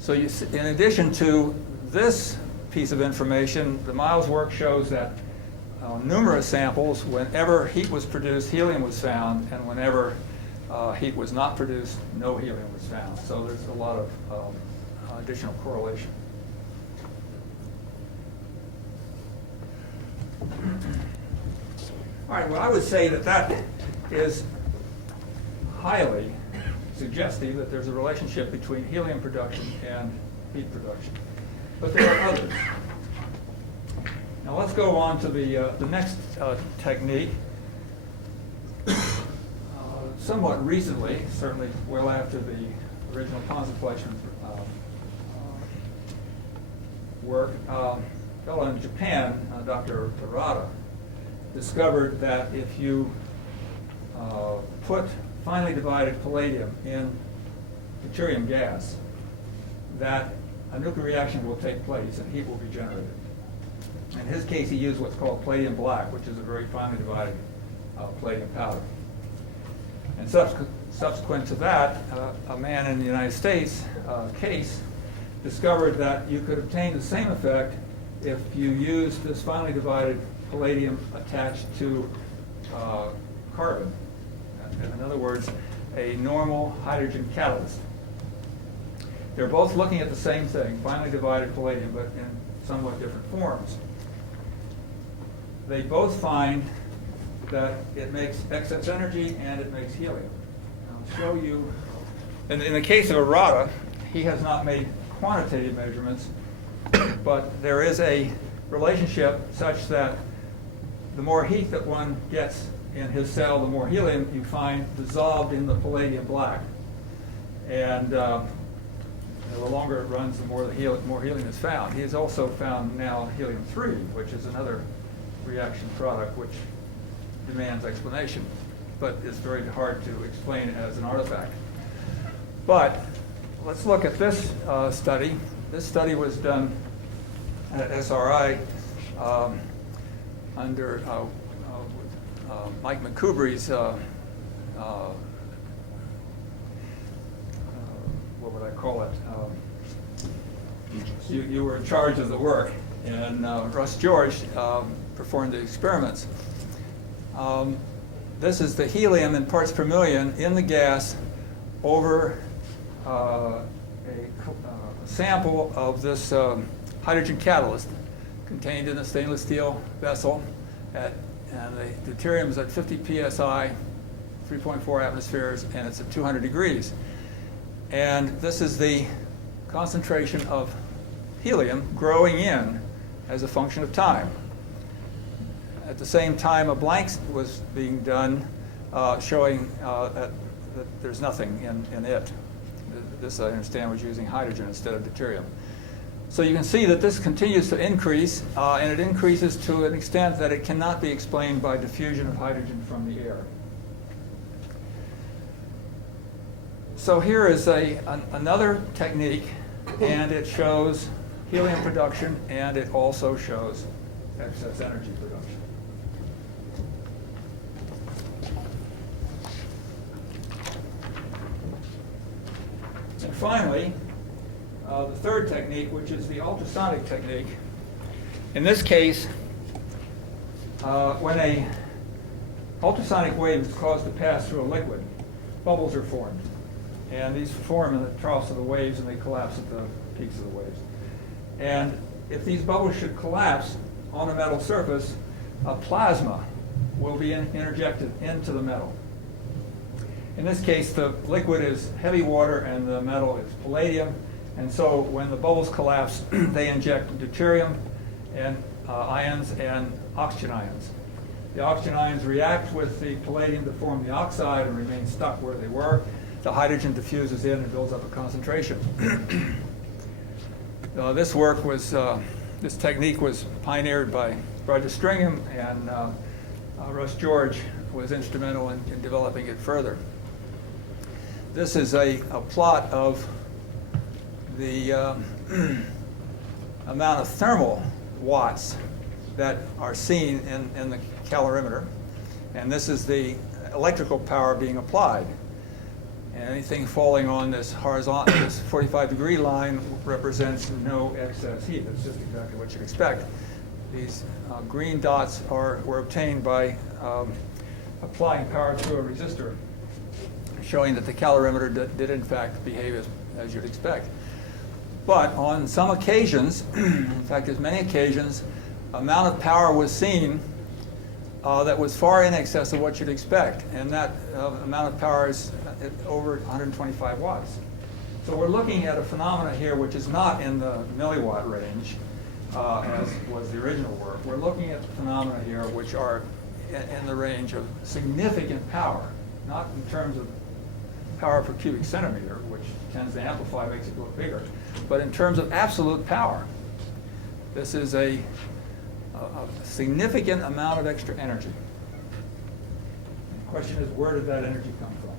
So in addition to this piece of information, the Miles work shows that numerous samples, whenever heat was produced, helium was found, and whenever heat was not produced, no helium was found. So there's a lot of additional correlation. All right, well, I would say that is highly suggestive that there's a relationship between helium production and heat production. But there are others. Now let's go on to the next technique. Somewhat recently, certainly well after the original contemplation work, a fellow in Japan, Dr. Arata, discovered that if you put finely divided palladium in deuterium gas, that a nuclear reaction will take place and heat will be generated. In his case, he used what's called palladium black, which is a very finely divided palladium powder. And subsequent to that, a man in the United States, Case, discovered that you could obtain the same effect if you used this finely divided palladium attached to carbon. In other words, a normal hydrogen catalyst. They're both looking at the same thing, finely divided palladium, but in somewhat different forms. They both find that it makes excess energy and it makes helium. I'll show you. In the case of Arata, he has not made quantitative measurements, but there is a relationship such that the more heat that one gets in his cell, the more helium you find dissolved in the palladium black. And the longer it runs, the more helium is found. He has also found now helium-3, which is another reaction product which demands explanation, but it's very hard to explain as an artifact. But let's look at this study. This study was done at SRI under Mike McCoubrey's, what would I call it? You were in charge of the work, and Russ George performed the experiments. This is the helium in parts per million in the gas over a sample of this hydrogen catalyst contained in a stainless steel vessel, and the deuterium is at 50 psi, 3.4 atmospheres, and it's at 200 degrees. And this is the concentration of helium growing in as a function of time. At the same time, a blank was being done showing that there's nothing in it. This, I understand, was using hydrogen instead of deuterium. So you can see that this continues to increase, and it increases to an extent that it cannot be explained by diffusion of hydrogen from the air. So here is another technique, and it shows helium production, and it also shows excess energy production. And finally, the third technique, which is the ultrasonic technique. In this case, when a ultrasonic wave is caused to pass through a liquid, bubbles are formed. And these form in the troughs of the waves, and they collapse at the peaks of the waves. And if these bubbles should collapse on a metal surface, a plasma will be interjected into the metal. In this case, the liquid is heavy water and the metal is palladium. And so when the bubbles collapse, they inject deuterium and ions and oxygen ions. The oxygen ions react with the palladium to form the oxide and remain stuck where they were. The hydrogen diffuses in and builds up a concentration. This technique was pioneered by Roger Stringham, and Russ George was instrumental in developing it further. This is a plot of the amount of thermal watts that are seen in the calorimeter, and this is the electrical power being applied. And anything falling on this horizontal, this 45-degree line represents no excess heat. That's just exactly what you'd expect. These green dots were obtained by applying power to a resistor, showing that the calorimeter did in fact behave as you'd expect. But on some occasions, in fact, as many occasions, amount of power was seen that was far in excess of what you'd expect, and that amount of power is over 125 watts. So we're looking at a phenomena here which is not in the milliwatt range, as was the original work. We're looking at phenomena here which are in the range of significant power, not in terms of power per cubic centimeter, which tends to amplify, makes it look bigger, but in terms of absolute power. This is a significant amount of extra energy. The question is, where did that energy come from?